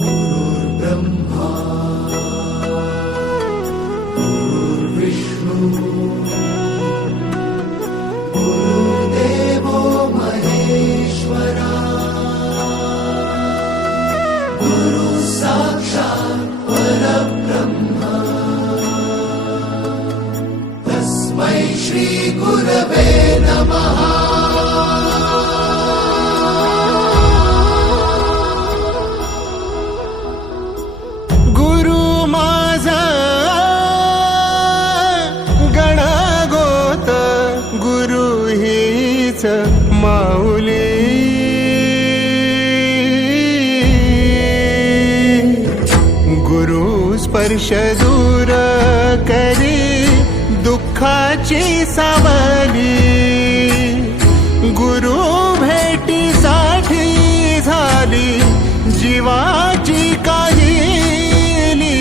गुरुर्ब्रह्मा गुरुर्विष्णु गुरुदेवो महेश्वरा गुरु साक्षात् परब्रह्म तस्मै श्री गुरवे नमः। माऊली गुरु स्पर्श दूर करी दुःखाची सावली, गुरु भेटीसाठी झाली जीवाची काहिली।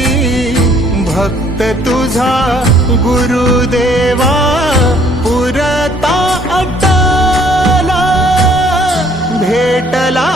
भक्त तुझा गुरुदेवा पुरता अट्टला भेटला